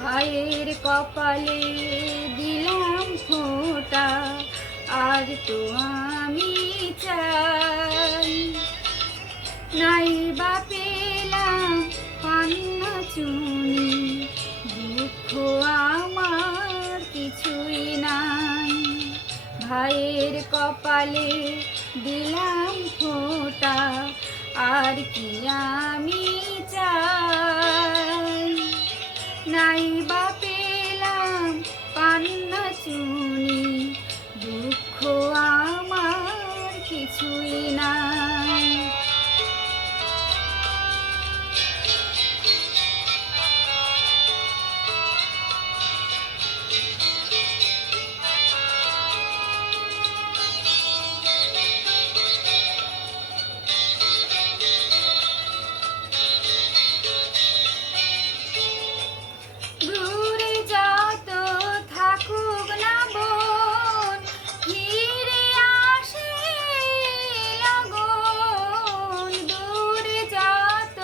ভাইয়ের কপালে দিলাম ফোঁটা, আর তো আমি চাই নাই বা পেলাম পান্না চুনি, দুঃখ আমার কিছুই নাই। ভাইয়ের কপালে দিলাম ফোঁটা, আর কি আমি চাই নাই বা পেলাম পান্না চুনি, দুঃখ আমার কিছুই নাই। দূরে যত থাকুক না বোন, ফিরে আসে লগন। দূরে যত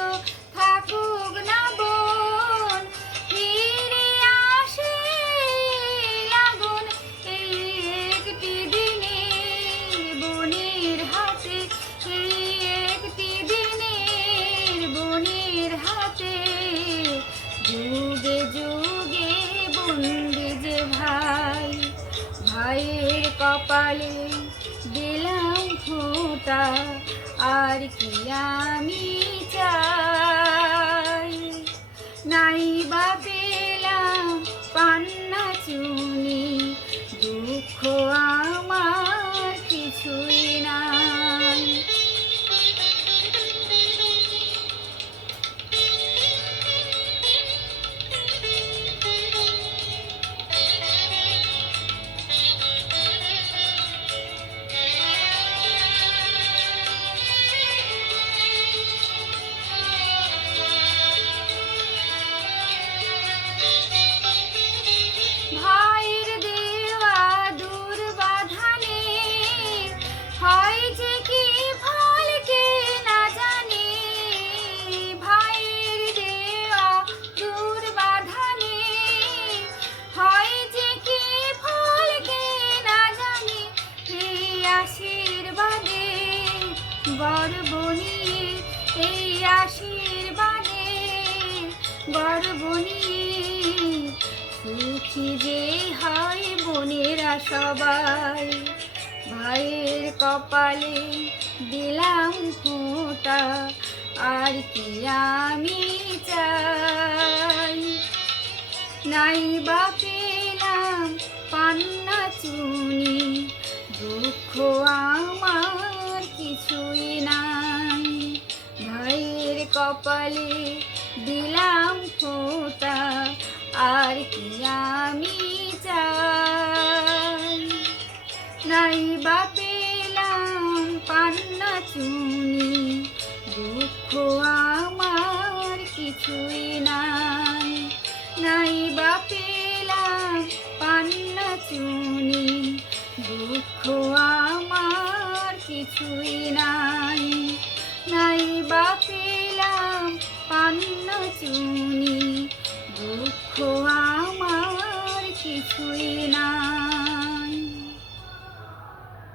থাকুক না বোন, ফিরে আসে লগন। এই একটি দিনে বোনের হাতে, এই একটি দিনের বোনের হাতে, যুগে যুগে বন্দি যে ভাই। ভাইয়ের কপালে দিলাম ফোঁটা, আর কি আমি চাই নাই বা পেলাম পান্না চুনি, দুঃখ আমার কিছুই নাই। ভাইয়ের দেওয়া দূর বাধানে হয় যে কি ফল কে না জানে। ভাইয়ের দেওয়া দূর বাধানে হয় যে কি ফল কে না জানে। এই আশীর্বাদে বরবনি, এই আশীর্বাদে বরবনি, সুখী যে হয় বোনেরা সবাই। ভাইয়ের কপালে দিলাম ফোঁটা, আর কি আমি চাই নাই বা পেলাম পান্না চুনি, দুঃখ আমার কিছুই নাই। ভাইয়ের কপালে দিলাম ফোঁটা, আর কি আমি চাই নাই বা পেলাম পান্না চুনি, দুঃখ আমার কিছুই নাই। নাই বা পেলাম পান্না চুনি, দুঃখ আমার কিছুই নাই। নাই বা পেলাম পান্না চুনি, দুঃখ আমার কিছুই নাই।